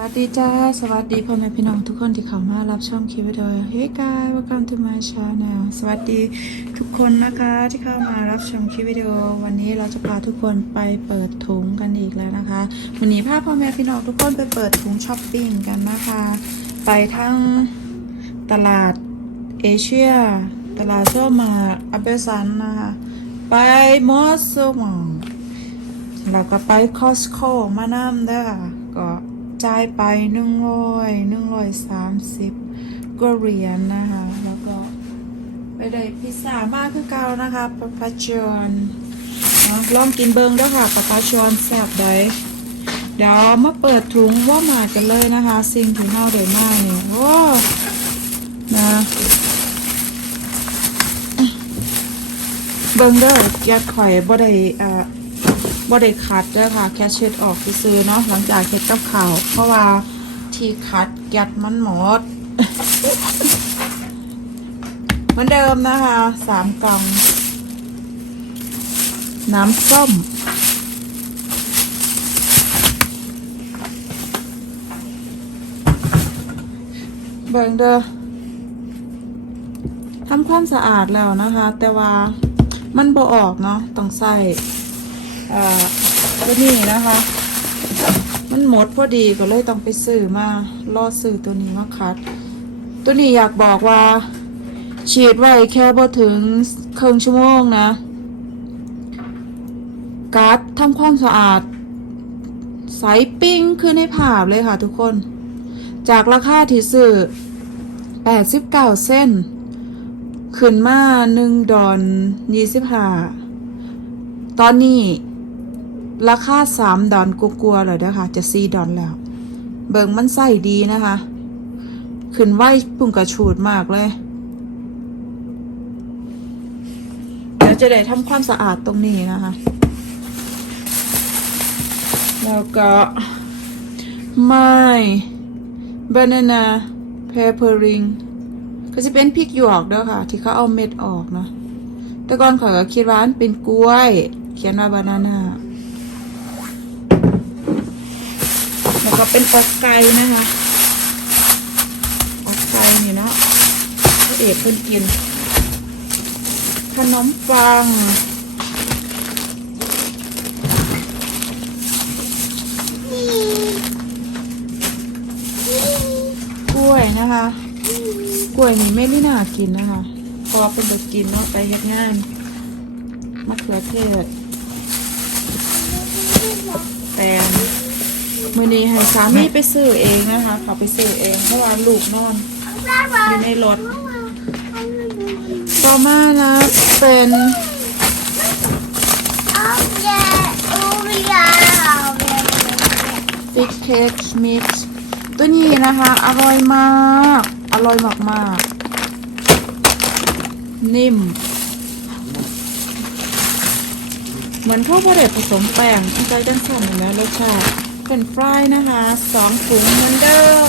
วัสดีจ้า สวัสดีพ่อแม่พี่น้องทุกคนที่เข้ามารับชมคลิปวิดีโอ Hey guys welcome to my channel สวัสดีทุกคนนะคะที่เข้ามารับชมคลิปวิดีโอ วันนี้เราจะพาทุกคนไปเปิดถุงกันอีกแล้วนะคะ วันนี้พาพ่อแม่พี่น้องทุกคนไปเปิดถุงช้อปปิ้งกันนะคะ ไปทั้งตลาดเอเชีย ตลาดโซมาอัเบซันนะคะ ไปมอสโซมองแล้วก็ไปคอสโคมานำเด้อก็ จ่ายไปหนึ่งร้อยหนึ่งร้อยสามสิบก็เหรียญนะคะ แล้วก็ไปได้พิซซ่ามากคือเก่านะคะปะปาจอนนะลองกินเบิงเด้วยค่ะปะปาจอนแซ่บได้เดี๋ยวมาเปิดถุงว่ามากันเลยนะคะ สิ่งที่เฮาได้มาเนี่ยโอ้นะเบิงเด้อยัดข่อยบ่ได้อ่า บ่ได้คัดเด้อค่ะ แค่เช็ดออกซื้อเนาะหลังจากเช็ดกับข่าวเพราะว่าที่คัดยัดมันหมดเหมือนเดิมนะคะสามกรัมน้ำส้มเบิ่งเด้อทำความสะอาดแล้วนะคะ แต่ว่ามันบ่ออกเนาะต้องใส่ อ่าตัวนี้นะคะ มันหมดพอดีก็เลยต้องไปซื้อมารอซื้อตัวนี้มาคัด ตัวนี้อยากบอกว่า ฉีดไว้แค่พอถึงครึ่งชั่วโมงนะการ์ดทำความสะอาดใสปิ้งขึ้นในภาพเลยค่ะทุกคน จากราคาที่ซื้อ89 เส้น ขึ้นมา1ดอน25 ตอนนี้ ราคาสามดอนกลัวๆเลยนะคะจะสี่ดอนแล้ว เบิ่งมันใส่ดีนะคะ ขึ้นไหวปุ่งกระชูดมากเลย เดี๋ยวจะได้ทำความสะอาดตรงนี้นะคะ แล้วก็ไม่บานานาเพเปอริงก็จะเป็นพริกหยวกเด้อค่ะ ที่เขาเอาเม็ดออกเนาะแต่ก่อนข่อยก็คิดว่ามันเป็นกล้วย เขียนว่าบานานา ก็เป็นอกไก่นะคะอกไก่นี่เนาะพระเอกเพิ่นกิน ขนมปังกล้วยนะคะ กล้วยนี่ไม่ได้น่ากินนะคะเพราะว่าเป็นแบบกินเนาะไปเฮ็ดงานมะเขือเทศแตง มือนี้ให้สามีไปซื้อเองนะคะ เขาไปซื้อเองเพราะว่าลูกนอนอยู่ในรถต่อมานะเป็นฟิกเค้กมิกซ์ตัวนี้นะคะ อร่อยมาก อร่อยมากมากๆนิ่ม เหมือนข้าวโพดผสมแป้งที่ใจจังสั่นเห็นไหมรสชาติ เป็นฟรายนะคะสองถุงเหมือนเดิม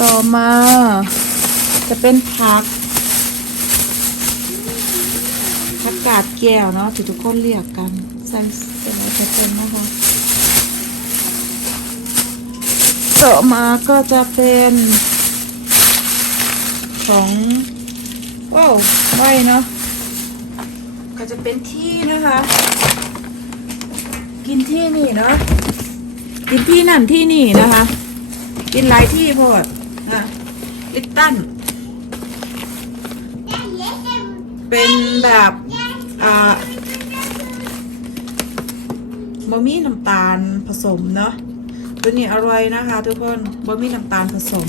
ต่อมาจะเป็นผักผักกาดแก้วเนาะที่ทุกคนเรียกกันใส่เป็นอะไรจะเป็นนะคะต่อมาก็จะเป็นของว้าวไวเนาะ ก็จะเป็นที่นะคะ กินที่นี่เนาะกินที่นั่นที่นี่นะคะ กินหลายที่พอดอะลิตตันเป็นแบบอ่บะหมี่น้ำตาลผสมเนาะตัวนี้อร่อยนะคะ ทุกคนบะหมี่น้ำตาลผสม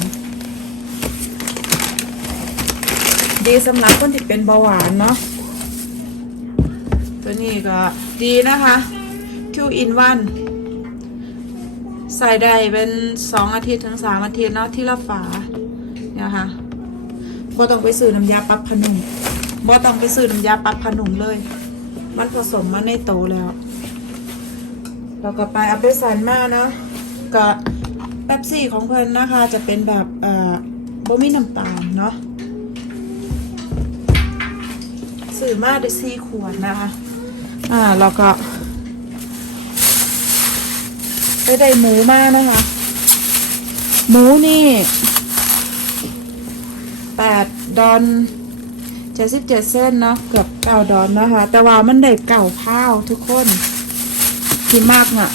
ดีสำหรับคนที่เป็นเบาหวานเนาะ ตัวนี้ก็ดีนะคะ 2 in one ใส่ได้เป็นสองอาทิตย์ถึงสามอาทิตย์เนาะที่ละฝาเนี่ยค่ะบ่ต้องไปซื้อน้ำยาปรับผนุ่มบ่ต้องไปซื้อน้ำยาปรับผนุ่มเลย มันผสมมาในโตแล้วเราก็ไปเอาไปสันมาเนาะก็แป๊บซี่ของเพิ่นนะคะจะเป็นแบบเอ่อบ่มีน้ำตาลเนาะซื้อมาได้สี่ขวดนะคะ อ่าแล้วก็ไปได้หมูมากนะคะ หมูนี่แปดดอนเจ็ดสิบเจ็ดเส้นเนาะเกือบเก้าดอนนะคะ แต่ว่ามันได้เก่าข้าวทุกคนที่มากอะ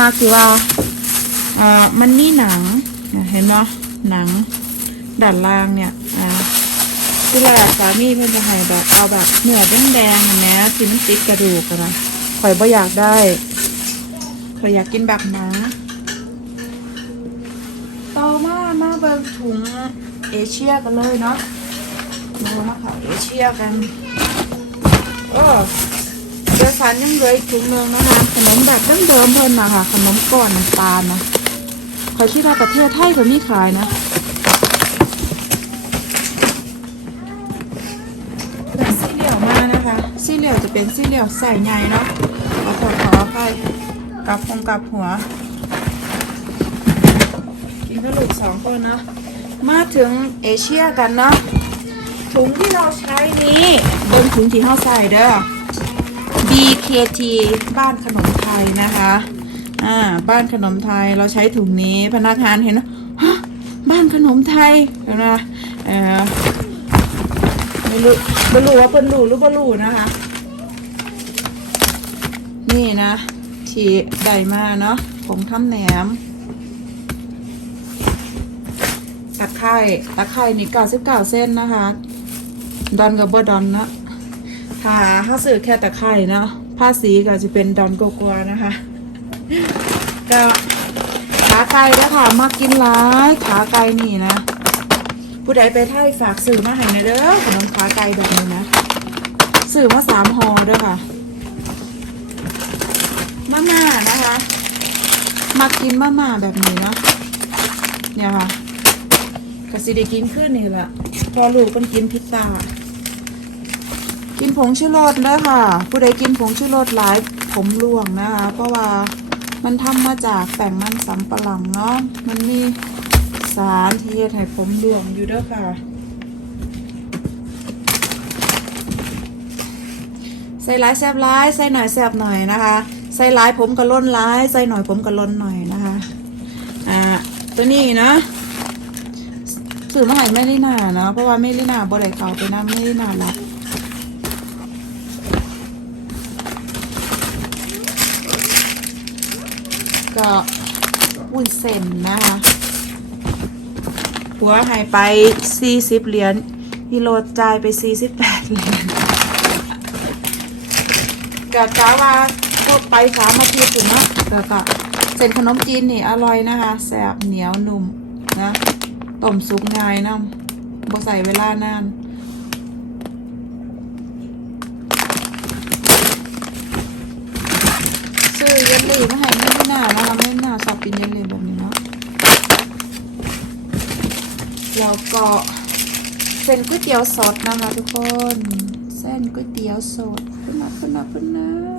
มากที่ว่าอ่ามันนี่หนังเห็นไหมหนังด้านล่างเนี่ยอ่า ที่แรกสามีเพื่นจะให้แบบเอาแบบเนื้อแดงๆนะที่มันติดกระดูกอะนะข่อยบ่อยากได้ข่อยอยากกินแบบหนังต่อมามาเบิ่งถุงเอเชียกันเลยเนาะมามาค่ะเอเชียกันโอ้เดี๋ยวสันยังเหลืออีกถุงนึงนะคะขนมแบบดั้งเดิมเพิ่นนะคะขนมก้อนน้ำตาลนะคอยคิดว่าประเทศไทยก็มีขายนะแต่ซีเรียลมานะคะ ซีเรียลจะเป็นซี่เรียลใส่ใหญ่เนาะขอขอขออภัยกลับคงกลับหัว กินกระลูกสองคนนะมาถึงเอเชียกันเนาะถุงที่เราใช้นี้บนถุงที่เขาใส่เด้อ BKT บ้านขนมไทยนะคะอ่าบ้านขนมไทยเราใช้ถุงนี้พนักงานเห็นนะฮะบ้านขนมไทยเดี๋ยวนะเออไม่รู้ไม่รู้ว่าเป็นรู้หรือไม่รู้นะคะ นี่นะ ที่ได้มาเนาะผมทำแหนมตะไคร่ตะไคร่นี่เก้าสิบเก้าเส้นนะคะ ดอนกับบ่ดอนนะถ้าถ้าซื้อแค่ตะไคร่เนาะภาษีก็จะเป็นดอนกว่าๆนะคะ ก็ขาไก่แล้วค่ะมากินร้ายขาไก่นี่นะ ผู้ใดไปไทยฝากสื่อมาให้นะเด้อขนมขาไก่แบบนี้นะสื่อมาสามห่อเด้อค่ะ มาม่านะคะ มากินมาม่าแบบนี้เนาะเนี่ยค่ะกสิได้กินขึ้นนี่แหละพอลูกมันกินพิซซ่ากินผงชูรสเด้อค่ะ ผู้ใดกินผงชูรสหลายผมร่วงนะคะ เพราะว่ามันทำมาจากแป้งมันสำปะหลังเนาะมันมีสารที่เฮ็ดให้ผมร่วงอยู่เด้อค่ะใส่หลายแซบหลายใส่หน่อยแซบหน่อยนะคะ ใส่หลายผมก็ล้นหลาย ใส่หน่อยผมก็ล้นหน่อยนะคะ อ่า ตัวนี้นะสื่อมาให้ไม่ได้นาเนาะเพราะว่าไม่ได้นาบ่ได้เขาไปนะไม่ได้นาละก็วุ้นเส้นนะคะหัวหายไป 40 เหรียญฮีโรจ่ายไป 48 เหรียญกับจ้าว่า ก็ไปสามาทิตย์ถึงนะแต่ก็เส้นขนมจีนนี่อร่อยนะคะ แซ่บเหนียวนุ่มนะต้มซุปง่ายนะบ่ใส่เวลานานซื้อเยลลี่มาให้ไม่ได้หนานะคะไม่ได้หนาชอบกินเยลลี่แบบนี้เนาะแล้วก็เส้นก๋วยเตี๋ยวสดนะคะทุกคน เส้นก๋วยเตี๋ยวสดขึ้นมาขึ้นมาขึ้นมา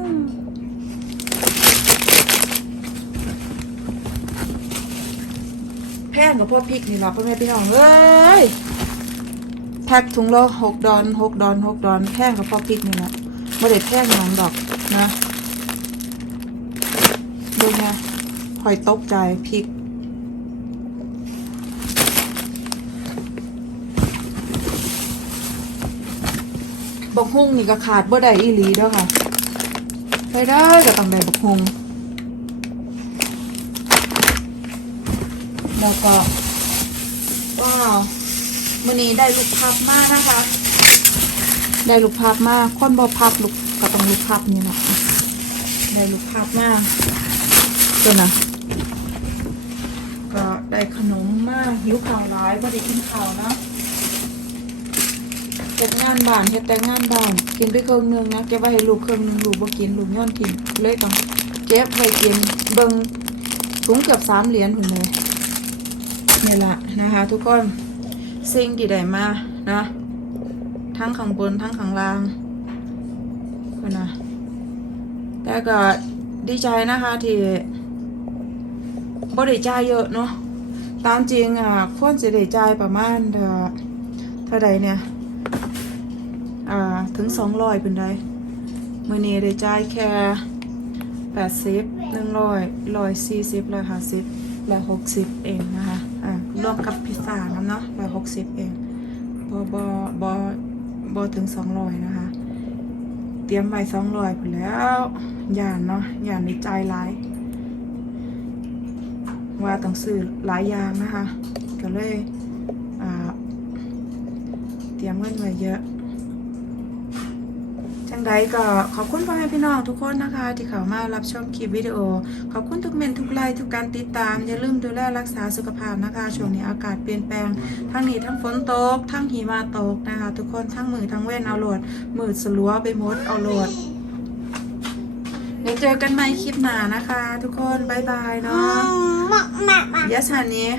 แพงกับพวกพริกนี่หรอพ่อแม่พี่น้องเอ้ยแพ็คถุงละหกดอนหกดอนหกดอนแพงกับพวกพริกนี่แหละไม่ได้แพงหนังดอกนะดูไงหอยตกใจพริกบกฮุ่งนี่ก็ขาดบ่ได้อีหลีเด้อค่ะไปได้ก็ต้องได้บกฮุ่ง แล้วก็ว้าวมื้อนี้ได้ลูกพับมากนะคะ ได้ลูกพับมากคนบ่พับลูกก็ต้องลูกพับนี่แหละได้ลูกพับมากตัวนะก็ได้ขนมมากหิวข่าวร้ายก็ได้กินข่าวนะเฮ็ดงานบ้านเฮ็ดแต่งานบ้านกินไปเครึ่งหนึงนะเก็บไว้ให้ลูกเครึ่งหนึงลูกบ่กินลูกย้อนกินเลยต้องเก็บไว้กินเบิ่งถุงเกือบสามเหรียญหุ่นเลย นี่แหละนะคะ ทุกคนสิ่งที่ได้มานะ ทั้งข้างบนทั้งข้างล่างนะแต่ก็ดีใจนะคะที่บ่ได้จ่ายเยอะเนาะตามจริงอะควรจะได้จ่ายประมาณเอ่อเท่าใดเนี่ยอ่าถึงสองร้อยเป็นไดมื่อนี้ได้จ่ายแค่แปดสิบหนึ่งร้อยร้อยสี่สิบร้อยห้าสิบร้อยหกสิบเองนะคะ รวมกับพิซซ่าน้ำเนาะร้อยหกสิบเองบอบอบอบอถึงสองร้อยนะคะ เตรียมไว้สองร้อยไปแล้วย่านเนาะย่านในใจร้าย ว่าต้องซื้อหลายอย่างนะคะ ก็เลยอ่าเตรียมเงินไว้เยอะ จังใดก็ขอบคุณพ่อแม่พี่น้องทุกคนนะคะ ที่เข้ามารับชมคลิปวิดีโอ ขอบคุณทุกเมนทุกไลค์ทุกการติดตาม อย่าลืมดูแลรักษาสุขภาพนะคะ ช่วงนี้อากาศเปลี่ยนแปลง ทั้งนี้ทั้งฝนตก ทั้งหิมะตกนะคะ ทุกคนทั้งมือทั้งเว้นเอาโหลด มือสลัวไปหมดเอาโหลด เดี๋ยวเจอกันใหม่คลิปหน้านะคะ ทุกคนบายบายเนาะยะสานี้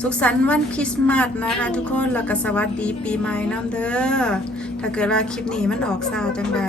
สุขสันต์วันคริสต์มาสนะคะทุกคนแล้วก็สวัสดีปีใหม่น้ำเด้อถ้าเกิดว่าคลิปนี้มันออกซาจังใด